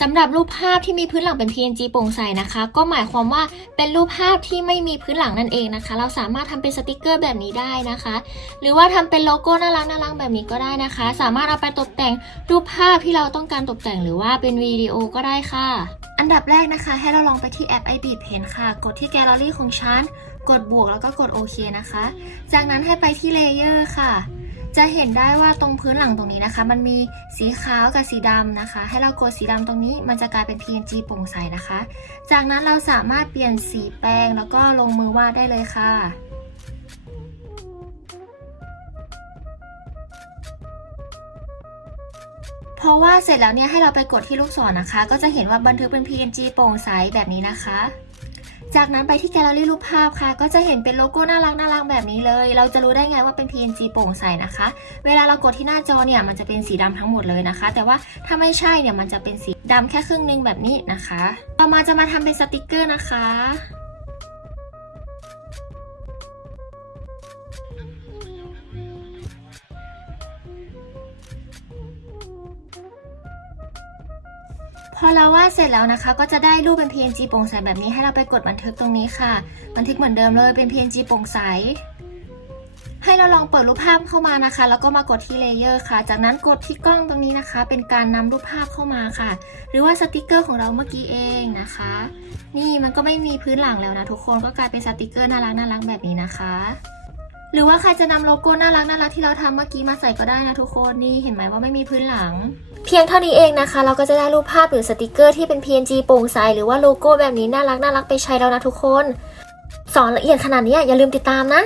สำหรับรูปภาพที่มีพื้นหลังเป็น PNG โปร่งใสนะคะ ก็หมายความว่าเป็นรูปภาพที่ไม่มีพื้นหลังนั่นเองนะคะ เราสามารถทำเป็นสติกเกอร์แบบนี้ได้นะคะ หรือว่าทำเป็นโลโก้น่ารักน่ารักแบบนี้ก็ได้นะคะ สามารถเอาไปตกแต่งรูปภาพที่เราต้องการตกแต่งหรือว่าเป็นวิดีโอก็ได้ค่ะ อันดับแรกนะคะ ให้เราลองไปที่แอป i b e a t Pen ค่ะ กดที่แกลเลอรี่ของฉัน กดบวกแล้วก็กดโอเคนะคะ จากนั้นให้ไปที่เลเยอร์ค่ะ จะเห็นได้ว่าตรงพื้นหลังตรงนี้นะคะ มันมีสีขาวกับสีดำนะคะ ให้เรากดสีดำตรงนี้ มันจะกลายเป็น PNG โปร่งใสนะคะ จากนั้นเราสามารถเปลี่ยนสีแปรงแล้วก็ลงมือวาดได้เลยค่ะ พราะว่าเสร็จแล้วเนี่ยให้เราไปกดที่ลูกศรนะคะ ก็จะเห็นว่าบันทึกเป็น PNG โปร่งใสแบบนี้นะคะ จากนั้นไปที่แกลเลอรี่รูปภาพค่ะ ก็จะเห็นเป็นโลโก้น่ารักน่ารักแบบนี้เลย เราจะรู้ได้ไงว่าเป็น PNG โปร่งใสนะคะ เวลาเรากดที่หน้าจอเนี่ยมันจะเป็นสีดำทั้งหมดเลยนะคะ แต่ว่าถ้าไม่ใช่เนี่ยมันจะเป็นสีดำแค่ครึ่งนึงแบบนี้นะคะ ต่อมาจะมาทำเป็นสติกเกอร์นะคะ พอเราวาดเสร็จแล้วนะคะ ก็จะได้รูปเป็น PNG โปร่งใสแบบนี้ให้เราไปกดบันทึกตรงนี้ค่ะ บันทึกเหมือนเดิมเลยเป็น PNG โปร่งใส ให้เราลองเปิดรูปภาพเข้ามานะคะ แล้วก็มากดที่เลเยอร์ค่ะ จากนั้นกดที่กล้องตรงนี้นะคะ เป็นการนำรูปภาพเข้ามาค่ะ หรือว่าสติกเกอร์ของเราเมื่อกี้เองนะคะ นี่มันก็ไม่มีพื้นหลังแล้วนะทุกคนก็กลายเป็นสติกเกอร์น่ารักน่ารักแบบนี้นะคะ หรือว่าใครจะนำโลโก้น่ารักน่ารักที่เราทำเมื่อกี้มาใส่ก็ได้นะทุกคนนี่เห็นไหมว่าไม่มีพื้นหลัง เพียงเท่านี้เองนะคะ เราก็จะได้รูปภาพหรือสติกเกอร์ที่เป็น PNG โปร่งใสหรือว่าโลโก้แบบนี้น่ารักน่ารักไปใช้แล้วนะทุกคนสอนละเอียดขนาดนี้อย่าลืมติดตามนะ